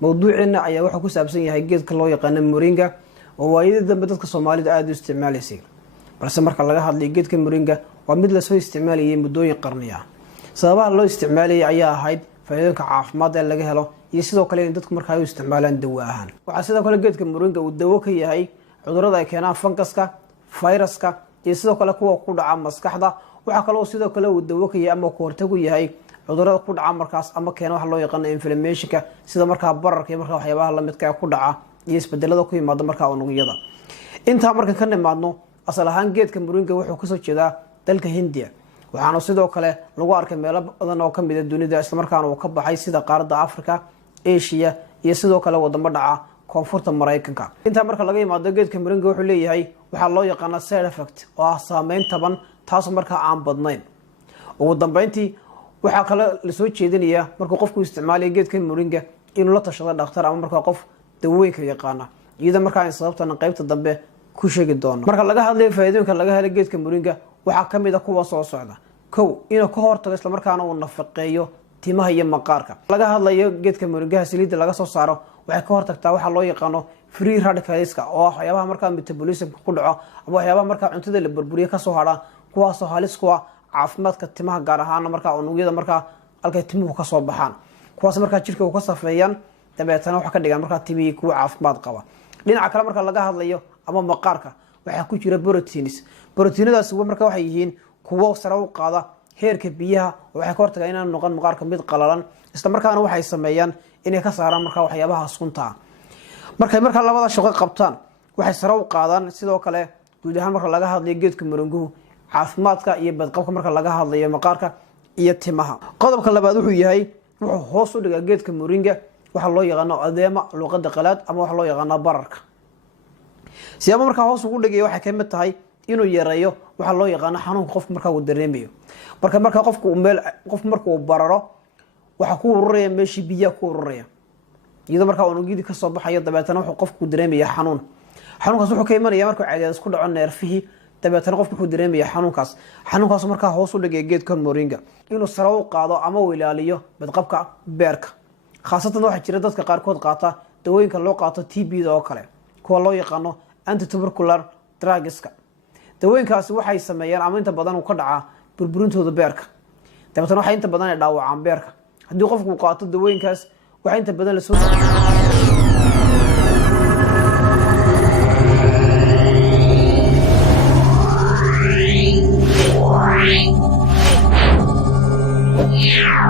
موضوعنا ayaa waxa ku saabsan yahay geedka loo yaqaan moringa oo waayada dambe dadka Soomaalida aad u isticmaalaysay balse marka laga hadlay geedka moringa waa mid la soo isticmaalayay muddooyin qarniya sababaha loo isticmaalayay ayaa ahayd faa'iidooyinka caafimaad ee laga helo iyo sidoo kale in dadku markaa ay isticmaalaan dawo ahaan waxa sidoo kale geedka moringa uu dawo ka yahay cudurrada ay keenaan funguska fayraska iyo sidoo kale kuwa ku dhaca maskaxda waxa kale oo sidoo kale uu dawo ka yahay ama ku hortagu yahay cudurrada ku dhaca markaas ama keena wax loo yaqaan inflammation-ka sida markaa bararka iyo markaa waxyaabaha la midka ku dhaca iyo isbedelada ku yimaada markaa unugyada inta markan ka nimaadno asal ahaan geedka moringa wuxuu ka soo jeedaa dalka Hindiya waxaana sidoo kale lagu arkay meelo badan oo kamid ah dunida isla markaana uu ka baxay sida qaaradda Afrika Asia iyo sidoo kale wadamo dhaca koonfurta Mareykanka inta marka laga yimaado geedka moringa wuxuu leeyahay waxa loo yaqaan side effect oo ah saameyn taban taas markaa aan badnayn ugu dambeyntii waxa kale la soo jeedinaya marka qofku isticmaalayo geedka moringa inuu la tashado dhakhtar ama marka qof dawooyinka yaqaan iyada marka ay sababtan qaybta dambe ku sheegi doono marka laga hadlayo faa'iidooyinka laga helo geedka moringa waxa kamid ah kuwa soo socda inuu ka hortago isla markaana uu nafaqeeyo timaha iyo maqaarka laga hadlayo geedka moringa saliidda laga soo saaro waxay ka hortagtaa waxa loo yaqaan free radicals oo waxyaabaha marka metabolism ku dhaco ama waxyaabaha marka cuntada la burburiyo ka soo hara kuwaas oo halis ku ah caafimaadka timaha gaar ahaan marka unugyada marka halka timuhu ka soo baxaan kuwaas marka jirka uu ka safeeyaan dabeetana waxa ka dhigan marka timihii ku caafimaad qaba dhinaca kale marka laga hadlayo ama maqaarka waxa ku jira proteinadaas marka waxay yihiin kuwa sare u qaada heerka biyaha waxay ka hortagaan inaan noqon maqaarka mid qalalan isla markaana waxay sameeyaan inay ka saaraan marka waxyaabaha sunta marka labada shaqo qabtaan waxay sare u qaadaan sidoo kale guud ahaan marka laga hadlayo geedka moringu caafimaadka iyo badqabka marka laga hadlayo maqaarka iyo timaha qodobka labaad wuxuu yahay wuxuu hoos u dhigaa geedka moringa waxa loo yaqaan adeema luqadda qalaad ama waxa loo yaqaan bararka siyaabo marka hoos ugu dhigay waxa kamid tahay inuu yareeyo waxa loo yaqaan xanuunka qofka marka uu dareemayo marka qofku marka uu bararo waxa ku ururaya meeshii biyaha ku ururaya iyadoo marka unugyada ka soo baxayo dabeetana wuxuu qofku dareemaya xanuunkaas wuxuu ka imanaya marka caadada isku dhaco neerfihii dabeetana qofku wuxuu dareemaya xanuunkaas marka hoos u dhigay geedka moringa inuu sare u qaado ama uu ilaaliyo badqabka beerka khaasatan waxa jira dadka qaar kood qaata dawooyinka loo qaato TB oo kale kuwa loo yaqaan antitubercular drugs dawooyinkaasi waxay sameeyaan ama inta badan uu ka dhaca burburintooda beerka dabeetana waxa inta badan ay dhaawacaan beerka haddii qofku qaato dawooyinkaas waxa inta badan la soo Yeah.